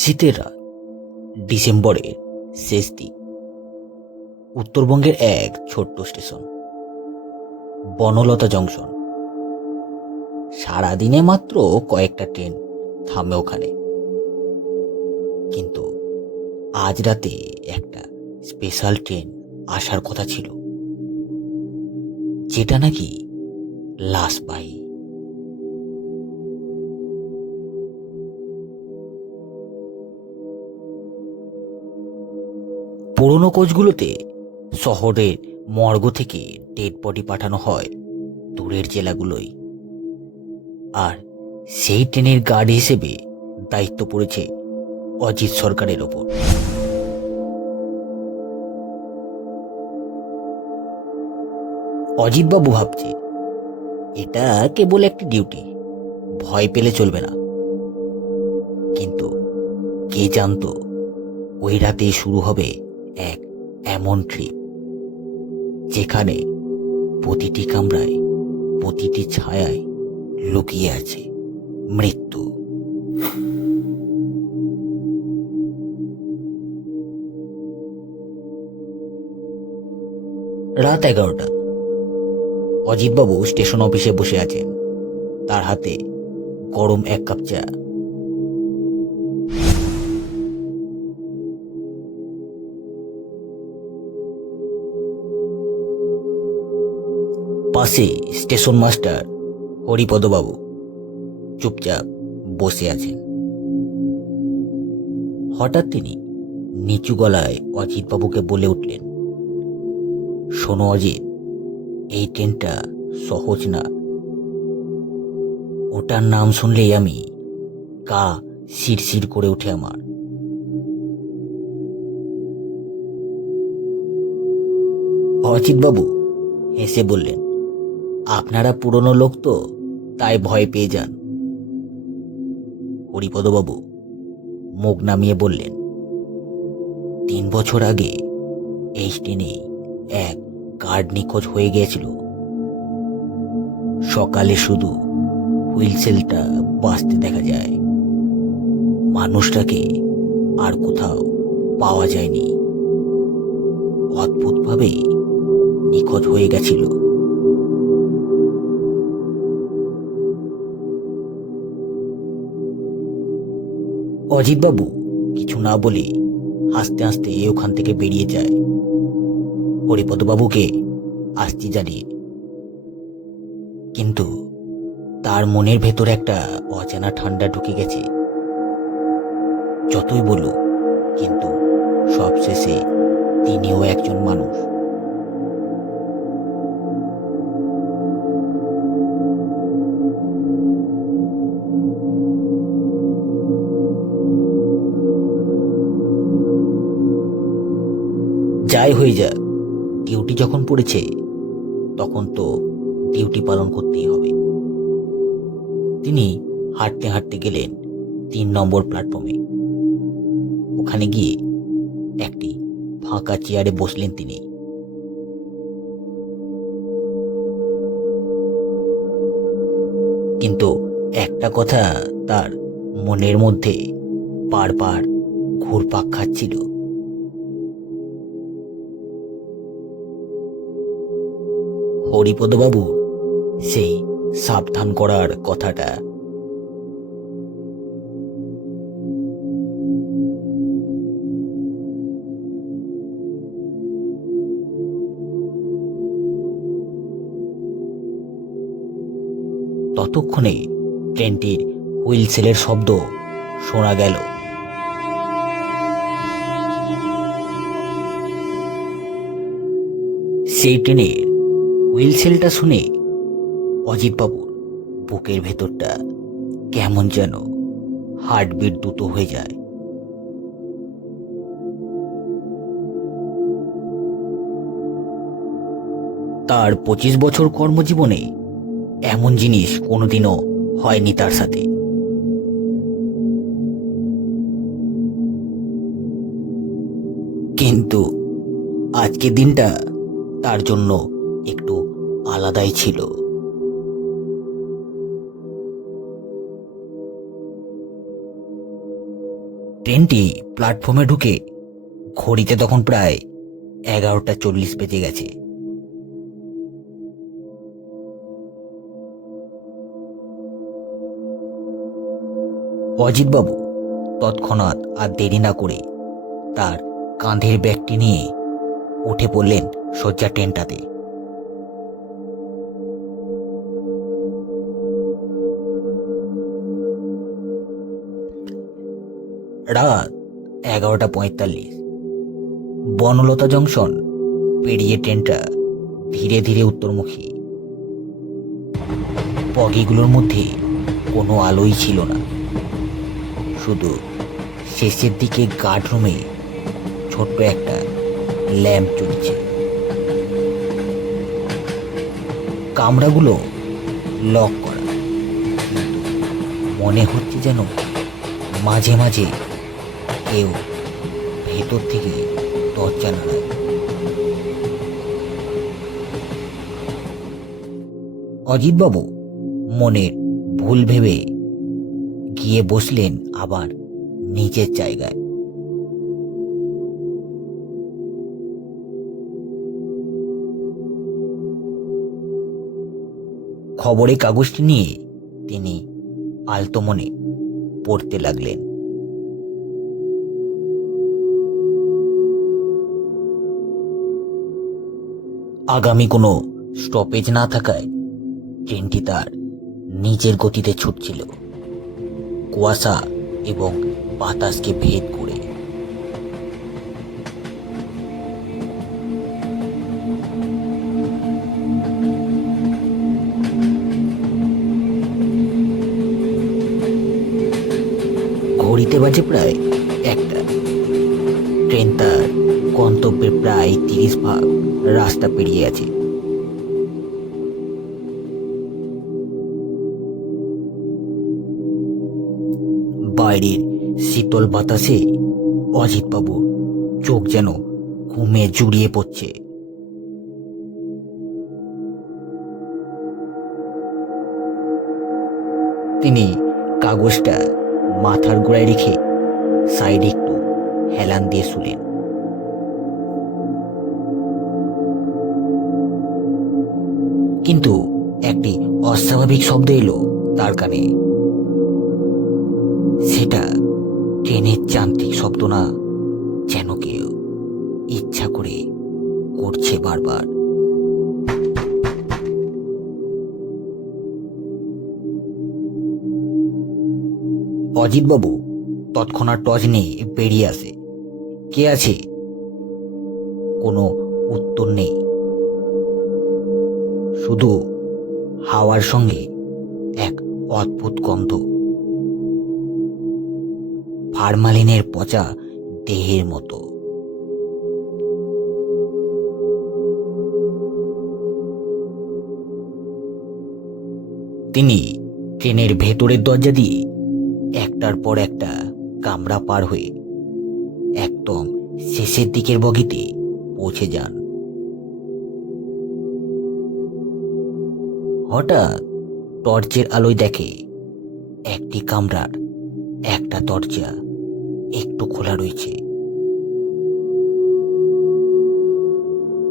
শীতের রাত, ডিসেম্বরের শেষ দিক। উত্তরবঙ্গের এক ছোট্ট স্টেশন, বনলতা জংশন। সারাদিনে মাত্র কয়েকটা ট্রেন থামে ওখানে, কিন্তু আজ রাতে একটা স্পেশাল ট্রেন আসার কথা ছিল, যেটা নাকি লাশবাহী। পুরনো কোচগুলোতে শহরের মর্গ থেকে ডেড বডি পাঠানো হয় দূরের জেলাগুলোই, আর সেই ট্রেনের গার্ড হিসেবে দায়িত্ব পড়েছে অজিত সরকারের ওপর। অজিতবাবু ভাবছে এটা কেবল একটি ডিউটি, ভয় পেলে চলবে না। কিন্তু কে জানতো ওই রাতে শুরু হবে এক এমন ট্রিপ, যেখানে প্রতিটি কামরায়, প্রতিটি ছায়ায় লুকিয়ে আছে মৃত্যু। রাত 11টা। অজিতবাবু স্টেশন অফিসে বসে আছেন, তার হাতে গরম এক কাপ চা। পাশে স্টেশন মাস্টার হরিপদবাবু চুপচাপ বসে আছেন। হঠাৎ তিনি নিচু গলায় অজিতবাবুকে বলে উঠলেন, শোনো অজিত, এই ট্রেনটা সহজ না। ওটার নাম শুনলেই আমি গা শিরশির করে ওঠে আমার। অজিতবাবু হেসে বললেন, আপনারা পুরনো লোক তো, তাই ভয় পেয়ে যান। হরিপদবাবু মুখ নামিয়ে বললেন, 3 বছর আগে এই ট্রেনে এক গার্ড নিখোঁজ হয়ে গিয়েছিল। সকালে শুধু হুইলসেলটা বাজতে দেখা যায়, মানুষটাকে আর কোথাও পাওয়া যায়নি। অদ্ভুতভাবে নিখোঁজ হয়ে গেছিল। অজিতবাবু কিছু না বলে হাসতে হাসতে ওখান থেকে বেরিয়ে যায়, হরিপদবাবুকে আসতে জানিয়ে। কিন্তু তার মনের ভেতর একটা অজানা ঠান্ডা ঢুকে গেছে। যতই বলুক, কিন্তু সবশেষে তিনিও একজন মানুষ। যাই হয়ে যাক, ডিউটি যখন পড়েছে তখন তো ডিউটি পালন করতেই হবে। তিনি হাঁটতে হাঁটতে গেলেন 3 নম্বর প্ল্যাটফর্মে। ওখানে গিয়ে একটি ফাঁকা চেয়ারে বসলেন তিনি। কিন্তু একটা কথা তার মনের মধ্যে বারবার ঘুরপাক খাচ্ছিল। হরিপদবাবু সেই সাবধান করার কথাটা। ততক্ষণে ট্রেনটির হুইলসেলের শব্দ শোনা গেল। সেই ট্রেনের হুইলসেলটা শুনে অজিতবাবুর বুকের ভেতরটা কেমন যেন হার্টবিট দ্রুত হয়ে যায়। তার 25 বছর কর্মজীবনে এমন জিনিস কোনোদিনও হয়নি তার সাথে। কিন্তু আজকের দিনটা তার জন্য একটু আলাদাই ছিল। ট্রেনটি প্ল্যাটফর্মে ঢুকে ঘড়িতে তখন প্রায় 11:40 বেজে গেছে। অজিতবাবু তৎক্ষণাৎ আর দেরি না করে তার কাঁধের ব্যাগটি নিয়ে উঠে পড়লেন শয্যা ট্রেনটাতে। রাত 11:45। বনলতা জংশন পেরিয়ে ট্রেনটা ধীরে ধীরে উত্তরমুখী। বগিগুলোর মধ্যে কোনো আলোই ছিল না, শুধু শেষের দিকে গার্ড রুমে ছোট্ট একটা ল্যাম্প জ্বলছে। কামরাগুলো লক করা, কিন্তু মনে হচ্ছে যেন মাঝে মাঝে কেউ ভেতর থেকে দরজা নাড়ায়। অজিতবাবু মনের ভুল ভেবে গিয়ে বসলেন আবার নিজের জায়গায়। খবরের কাগজটি নিয়ে তিনি আলতো মনে পড়তে লাগলেন। আগামী কোনো স্টপেজ না থাকায় ট্রেনটি তার নিজের গতিতে ছুটছিল, কুয়াশা এবং বাতাসকে ভেদ করে। ঘড়িতে বাজে প্রায় 1টা। ট্রেন তার গন্তব্যের প্রায় 30 ভাগ রাস্তা পেরিয়ে আছে। বাইরের শীতল বাতাসে অজিতবাবুর চোখ যেন ঘুমে জুড়িয়ে পড়ছে। তিনি কাগজটা মাথার গোড়ায় রেখে সাইডে একটু হেলান দিয়ে শুলেন। কিন্তু একটি অস্বাভাবিক শব্দ এলো তার কানে। সেটা ট্রেনের যান্ত্রিক শব্দ না, যেন কেউ ইচ্ছা করে করছে বারবার। অজিতবাবু তৎক্ষণাৎ টর্চ নিয়ে বেরিয়ে আসে। কে আছে? কোনো উত্তর নেই, শুধু হাওয়ার সঙ্গে এক অদ্ভুত গন্ধ, ফার্মালিনের পচা দেহের মতো। তিনি ট্রেনের ভেতরের দরজা দিয়ে একটার পর একটা কামরা পার হয়ে একদম শেষের দিকের বগিতে পৌঁছে যান। হঠাৎ টর্চের আলোয় দেখে একটি কামরার একটা দরজা একটু খোলা রয়েছে।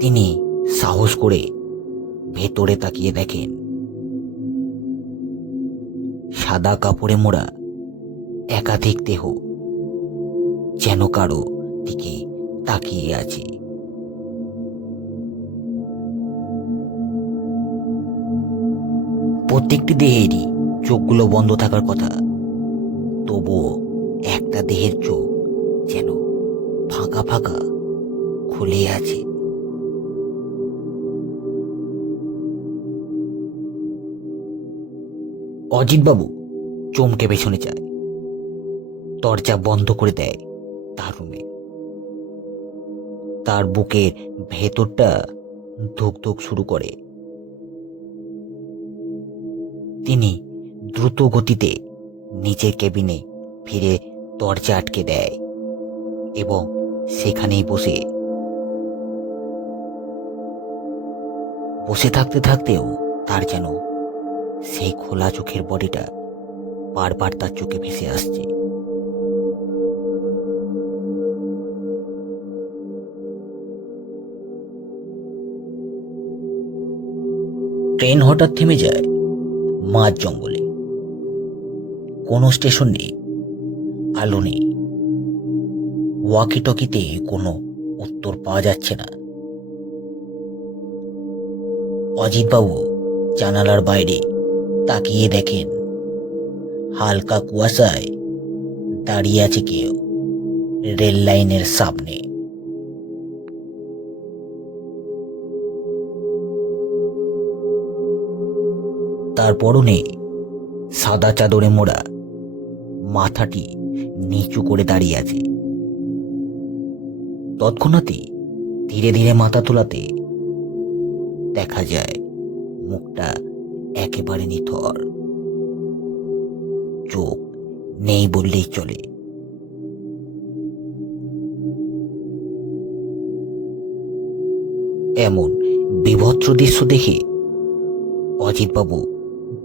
তিনি সাহস করে ভেতরে তাকিয়ে দেখেন সাদা কাপড়ে মোড়া একাধিক দেহ যেন কারো দিকে তাকিয়ে আছে। প্রত্যেকটি দেহেরই চোখগুলো বন্ধ থাকার কথা, তবুও একটা দেহের চোখ যেন ফাঁকা ফাঁকা খুলে আছে। অজিতবাবু চমকে পেছনে যায়, দরজা বন্ধ করে দেয় তার রুমে। তার বুকের ভেতরটা ধুক ধুক শুরু করে। তিনি দ্রুত গতিতে নিচের কেবিনে ফিরে দরজা আটকে দেয় এবং সেখানেই বসে থাকতে থাকতেও তার যেন সেই খোলা চোখের বডিটা বারবার তার চোখে ভেসে আসছে। ট্রেন হঠাৎ থেমে যায় মাঝ জঙ্গলে। কোনো স্টেশন নেই, আলো নেই, ওয়াকি টকিতে কোনো উত্তর পাওয়া যাচ্ছে না। অজিতবাবু জানালার বাইরে তাকিয়ে দেখেন হালকা কুয়াশায় দাঁড়িয়ে আছে কেউ রেল লাইনের সামনে। তার পরনে সাদা চাদরে মোড়া, মাথাটি নিচু করে দাঁড়িয়ে আছে। তৎক্ষণাৎই ধীরে ধীরে মাথা তোলাতে দেখা যায় মুখটা একেবারে নিথর, চোখ নেই বললেই চলে। এমন বিভৎস দৃশ্য দেখে অজিতবাবু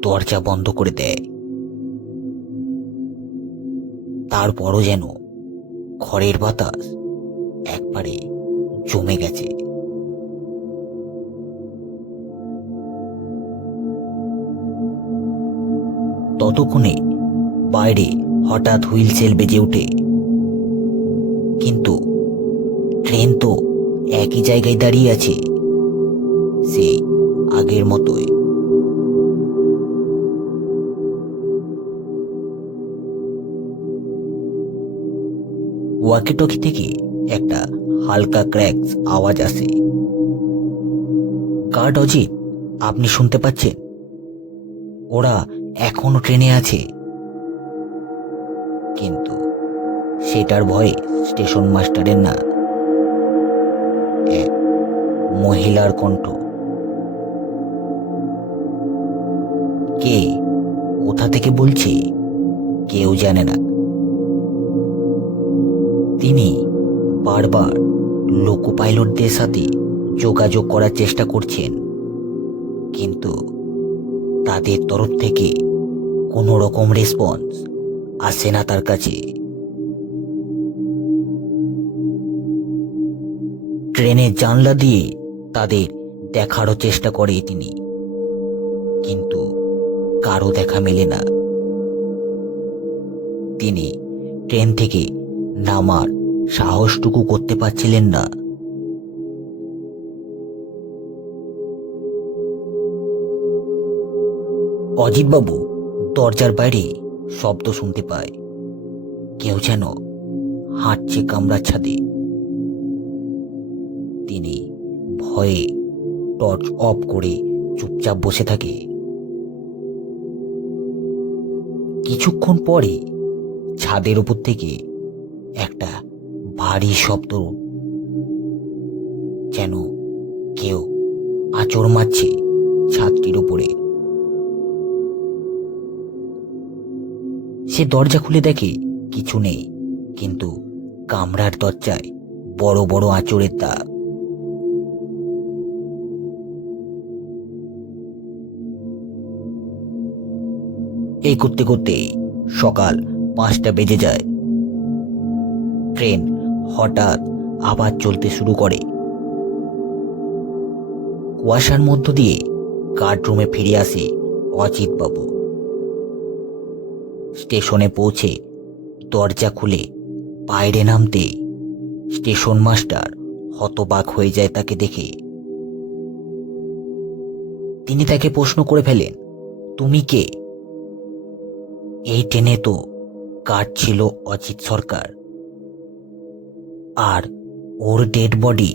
দরজা বন্ধ করে দেয়। তারপরও যেন ঘরের বাতাস একবারে জমে গেছে। ততক্ষণে বাইরে হঠাৎ হুইলসেল বেজে ওঠে, কিন্তু ট্রেন তো একই জায়গায় দাঁড়িয়ে আছে, সেই আগের মতোই। ওয়াকিটকি থেকে একটা হালকা ক্র্যাকস আওয়াজ আসে। গার্ড অজিত, আপনি শুনতে পাচ্ছেন? ওরা এখনো ট্রেনে আছে। কিন্তু সেটার ভয়ে স্টেশন মাস্টারের না, এক মহিলার কণ্ঠ। কে, কোথা থেকে বলছে কেউ জানে না। তিনি বারবার লোকো পাইলটদের সাথে যোগাযোগ করার চেষ্টা করছেন, কিন্তু তাদের তরফ থেকে কোনো রকম রেসপন্স আসে না তার কাছে। ট্রেনের জানলা দিয়ে তাদের দেখারও চেষ্টা করে তিনি, কিন্তু কারো দেখা মেলে না। তিনি ট্রেন থেকে নামার সাহসটুকু করতে পারছিলেন না। অজিতবাবু দরজার বাইরে শব্দ শুনতে পায়, কেউ যেন হাঁটছে কামরার ছাদে। তিনি ভয়ে টর্চ অফ করে চুপচাপ বসে থাকে। কিছুক্ষণ পরে ছাদের উপর থেকে একটা ভারী শব্দ, যেন কেউ আঁচড় মারছে ছাদটির উপরে। সে দরজা খুলে দেখে কিছু নেই, কিন্তু কামরার দরজায় বড় বড় আঁচড়ের দাগ। এই করতে করতে সকাল 5টা বেজে যায়। ট্রেন হঠাৎ আবার চলতে শুরু করে। কুয়াশার মধ্য দিয়ে গার্ড রুমে ফিরে আসে অজিতবাবু। স্টেশনে পৌঁছে দরজা খুলে বাইরে নামতে স্টেশন মাস্টার হতবাক হয়ে যায় তাকে দেখে। তিনি তাকে প্রশ্ন করে ফেলেন, তুমি কে? এই ট্রেনে তো গার্ড ছিল অজিত সরকার, আর ওর ডেড বডি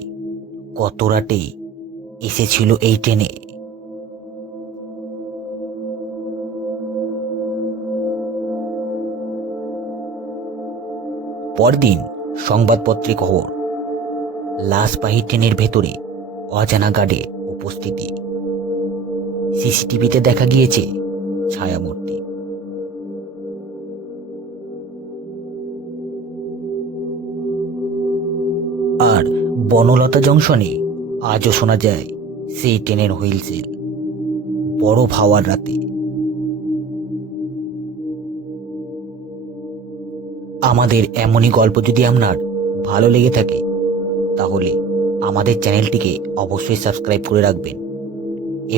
গত রাতেই এসেছিল এই ট্রেনে। পরদিন সংবাদপত্রে খবর, লাশবাহী ট্রেনের ভেতরে অজানা গার্ডের উপস্থিতি। সিসিটিভিতে দেখা গিয়েছে ছায়ামূর্তি। আর বনলতা জংশনে আজও শোনা যায় সেই ট্রেনের হুইলসেল, বরফ হাওয়ার রাতে। আমাদের এমনই গল্প যদি আপনার ভালো লেগে থাকে, তাহলে আমাদের চ্যানেলটিকে অবশ্যই সাবস্ক্রাইব করে রাখবেন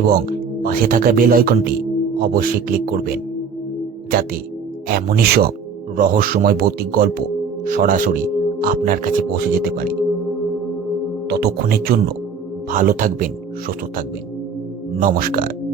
এবং পাশে থাকা বেল আইকনটি অবশ্যই ক্লিক করবেন, যাতে এমনই সব রহস্যময় ভৌতিক গল্প সরাসরি আপনার কাছে পৌঁছে যেতে পারে। ততক্ষণের জন্য ভালো থাকবেন, সুস্থ থাকবেন। নমস্কার।